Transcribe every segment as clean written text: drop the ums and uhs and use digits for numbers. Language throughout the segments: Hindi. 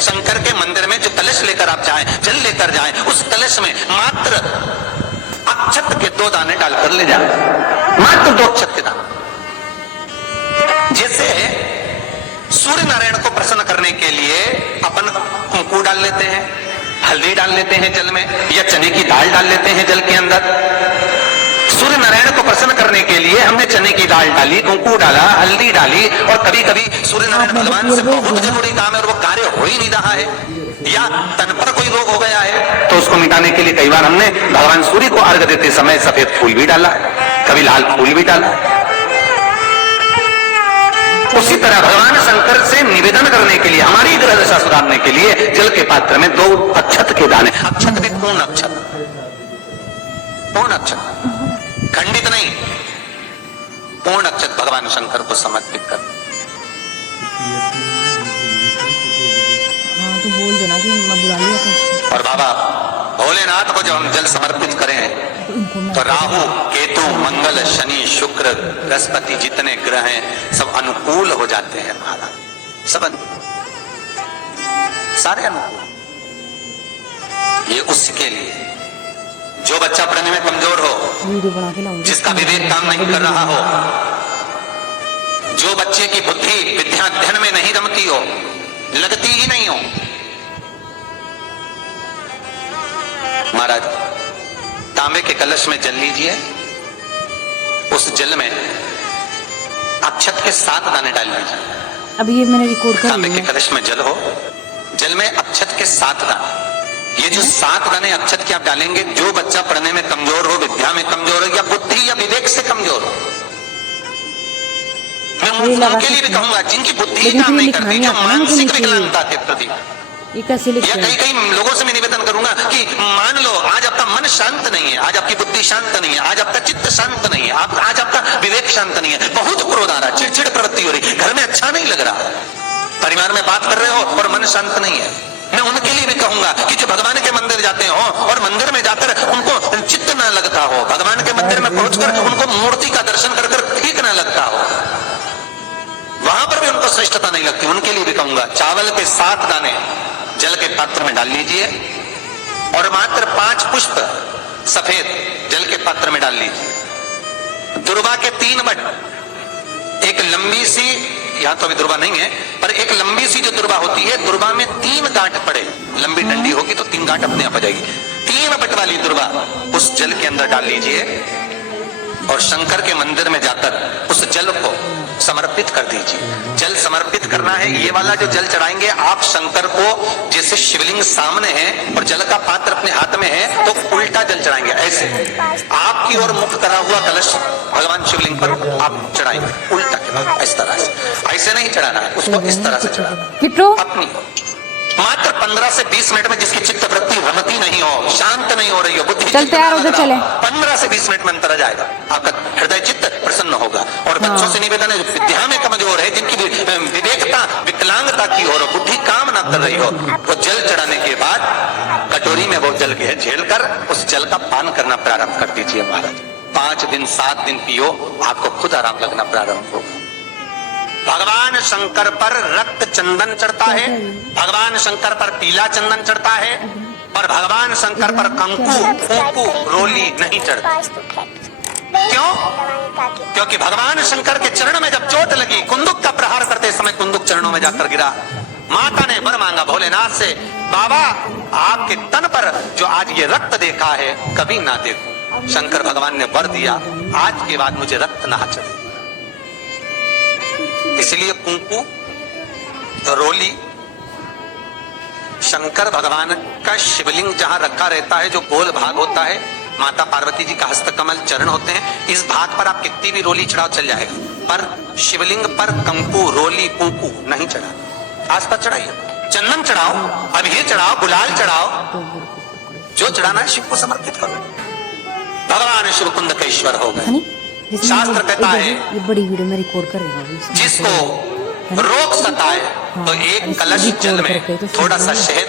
शंकर के मंदिर में जो कलश लेकर आप जाएं, जल लेकर जाएं, उस कलश में मात्र अक्षत के 2 दाने डालकर ले जाएं, मात्र 2 अक्षत के दाने। जैसे सूर्य नारायण को प्रसन्न करने के लिए अपन कुंकू डाल लेते हैं, हल्दी डाल लेते हैं जल में, या चने की दाल डाल लेते हैं जल के अंदर। सूर्य नारायण को प्रसन्न करने के लिए हमने चने की दाल डाली, कुंकू डाला, हल्दी डाली, और कभी कभी सूर्य नारायण भगवान से बहुत जरूरी काम है और वो कार्य हो ही नहीं रहा है, या तन पर कोई रोग हो गया है, तो उसको मिटाने के लिए कई बार हमने भगवान सूर्य को अर्घ देते समय सफेद फूल भी डाला है, कभी लाल फूल भी डाला है। उसी तरह भगवान शंकर से निवेदन करने के लिए, हमारी ग्रह दशा सुधारने के लिए जल के पात्र में 2 अक्षत के दाने, अक्षत भी पूर्ण अक्षत, पूर्ण अक्षत, खंडित नहीं, पूर्ण अक्षत भगवान शंकर को समर्पित कर। तो बोल देना कि मैं बुला लिया था। और बाबा भोलेनाथ को जब हम जल समर्पित करें तो राहु, केतु, मंगल, शनि, शुक्र, बृहस्पति जितने ग्रह हैं सब अनुकूल हो जाते हैं महाराज, सब सारे अनुकूल। ये उसके लिए जो बच्चा पढ़ने में कमजोर हो, जिसका विवेक काम नहीं कर रहा हो, जो बच्चे की बुद्धि विद्या अध्ययन में नहीं रमती हो, लगती ही नहीं हो, महाराज तांबे के कलश में जल लीजिए, उस जल में अक्षत के 7 दाने डाल लीजिए। अभी ये मैंने रिकॉर्ड कर लिया। तांबे के कलश में जल हो, जल में अक्षत के 7 दाने, ये जो 7 दाने अक्षत के आप डालेंगे, जो बच्चा पढ़ने में कमजोर हो, विद्या में कमजोर हो, या बुद्धि या विवेक से कमजोर हो, मैं उनके लिए भी कहूंगा जिनकी बुद्धि काम नहीं करती, जो मानसिक विकलांगता के प्रति, ये कैसे लिखते हैं? कई लोगों से मैं निवेदन करूंगा कि मान लो आज आपका मन शांत नहीं है, आज आपकी बुद्धि शांत नहीं है, आज आपका चित्त शांत नहीं है, आज आपका विवेक शांत नहीं है, बहुत क्रोध आ रहा है, चिड़चिड़ प्रवृत्ति हो रही, घर में अच्छा नहीं लग रहा, परिवार में बात कर रहे हो और मन शांत नहीं है, मैं उनके लिए भी कहूंगा कि जो भगवान के मंदिर जाते हो और मंदिर में जाकर उनको चित्त न लगता हो, भगवान के मंदिर में पहुंचकर उनको मूर्ति का दर्शन कर ठीक न लगता हो, वहां पर भी उनको श्रेष्ठता नहीं लगती, उनके लिए भी कहूंगा चावल के 7 दाने जल के पात्र में डाल लीजिए और मात्र 5 पुष्प सफेद जल के पात्र में डाल लीजिए। दुर्वा के 3 बट, एक लंबी सी, यहां तो अभी दुर्वा नहीं है, पर एक लंबी सी जो दुर्वा होती है, दुर्वा में 3 गांठ पड़े, लंबी डंडी होगी तो 3 गांठ अपने आप आ जाएगी, 3 बट वाली दुर्वा उस जल के अंदर डाल लीजिए और शंकर के मंदिर में जाकर उस जल को समर्पित कर दीजिए। जल समर्पित करना है, ये वाला जो जल चढ़ाएंगे आप शंकर को, जैसे शिवलिंग सामने है और जल का पात्र अपने हाथ में है, तो उल्टा जल चढ़ाएंगे, ऐसे आपकी ओर मुख करा हुआ कलश भगवान शिवलिंग पर आप चढ़ाएंगे, उल्टा के बाद इस तरह से, ऐसे नहीं चढ़ाना है उसको, इस तरह से चढ़ाना अपनी। मात्र 15 से 20 मिनट में जिसकी चित्त वृत्ति रमती नहीं हो, शांत नहीं हो रही हो, बुद्धि चल तैयार हो चले, 15 से 20 मिनट में अंतर आ जाएगा, आपका हृदय चित्त प्रसन्न होगा। और बच्चों से निवेदन है जो विद्या में कमजोर है, जिनकी विवेकता विकलांगता की हो, बुद्धि काम ना कर रही हो, वो जल चढ़ाने के बाद कटोरी में वो जल के झेल कर उस जल का पान करना प्रारंभ कर दीजिए महाराज। 5 दिन 7 दिन पियो, आपको खुद आराम लगना प्रारंभ होगा। भगवान शंकर पर रक्त चंदन चढ़ता है, भगवान शंकर पर पीला चंदन चढ़ता है, और भगवान शंकर पर कंकु, कुंकू, रोली नहीं चढ़ता। क्यों? क्योंकि भगवान शंकर के चरण में जब चोट लगी, कुंदुक का प्रहार करते समय कुंदुक चरणों में जाकर गिरा, माता ने वर मांगा भोलेनाथ से, बाबा आपके तन पर जो आज ये रक्त देखा है कभी ना देखूं। शंकर भगवान ने वर दिया, आज के बाद मुझे रक्त ना चढ़े। इसलिए कुंकू, रोली, शंकर भगवान का शिवलिंग जहां रखा रहता है, जो गोल भाग होता है, माता पार्वती जी का हस्तकमल चरण होते हैं, इस भाग पर आप कितनी भी रोली चढ़ाओ चल जाएगा, पर शिवलिंग पर कंकु, रोली, कुंकू नहीं चढ़ा। आसपास चढ़ाइए, चंदन चढ़ाओ, अबीर चढ़ाओ, गुलाल चढ़ाओ, जो चढ़ाना है शिव को समर्पित करो। भगवान शिव कुंद का ईश्वर हो गए। शास्त्र कहता है ये बड़ी वीडियो में रिकॉर्ड कर रही हूं, जिसको रोग सताए तो एक कलश जल में थोड़ा सा शहद,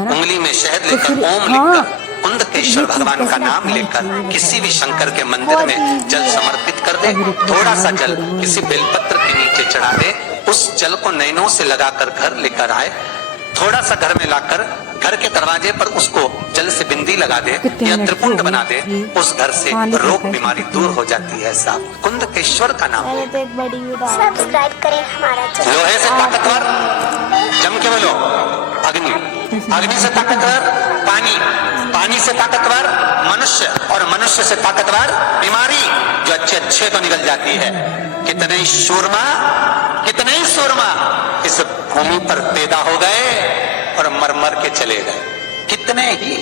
उंगली में शहद लेकर ओम लिखकर कुंदकेश्वर भगवान का नाम लेकर किसी भी शंकर के मंदिर में जल समर्पित कर दे, थोड़ा सा जल किसी बेलपत्र के नीचे चढ़ा दे, उस जल को नैनों से लगाकर घर लेकर आए, थोड़ा सा घर में लाकर घर के दरवाजे पर उसको जल से बिंदी लगा दे कितने या मिनट त्रिपुंड की बना होगी? दे, उस घर से पानी रोग का बीमारी दूर हो जाती है साहब। कुंदकेश्वर का नाम मैंने तो एक बड़ी वीडियो सब्सक्राइब करें हमारा चैनल। लोहे से ताकतवर, जम के बोलो, अग्नि, अग्नि से ताकतवर पानी, पानी से ताकतवर मनुष्य, और मनुष्य से ताकतवर बीमारी जो अच्छे को निकल जाती है। कितने ही शूरमा इस भूमि पर पैदा हो गए और मर के चले गए। कितने ही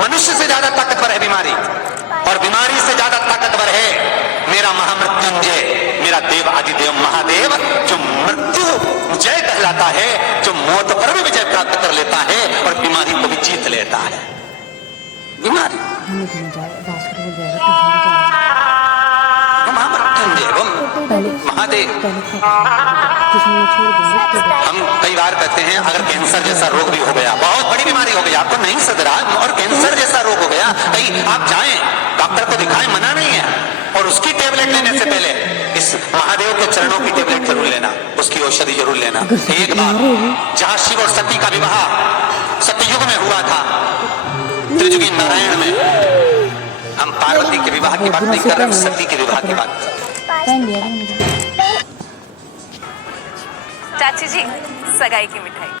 मनुष्य से ज्यादा ताकतवर है बीमारी, और बीमारी से ज्यादा ताकतवर है मेरा महामृत्युंजय, मेरा देव आदिदेव महादेव, जो मृत्यु जय कहलाता है, जो मौत पर भी विजय प्राप्त कर लेता है और बीमारी को भी जीत लेता है। बीमारी हमने कहीं जाए बास्केटबॉल जाएगा ट्यूशन जाएगा वो महामृत्युंजय, वो पहले महादेव। पहले ट्यूशन में छोड़ देंगे उसके बाद हम कई बार कहते हैं अगर कैंसर जैसा रोग भी हो गया, बहुत बड़ी बीमारी हो गई, आपको नहीं सदरा और कैंसर जैसा रोग हो गया, कहीं आप जाएं डॉक्टर को दिखाएं, मना नहीं है, और उसकी टेबलेट लेने से पहले इस महादेव के चरणों की टेबलेट जरूर लेना, उसकी औषधि जरूर लेना। एक बार जहां शिव और सती का विवाह सतयुग में हुआ था, त्रिजुगी नारायण में, हम पार्वती के विवाह की बात नहीं कर रहे, सती के विवाह की बात कर रहे। पहन लिया था मुझे। चाची जी सगाई की मिठाई।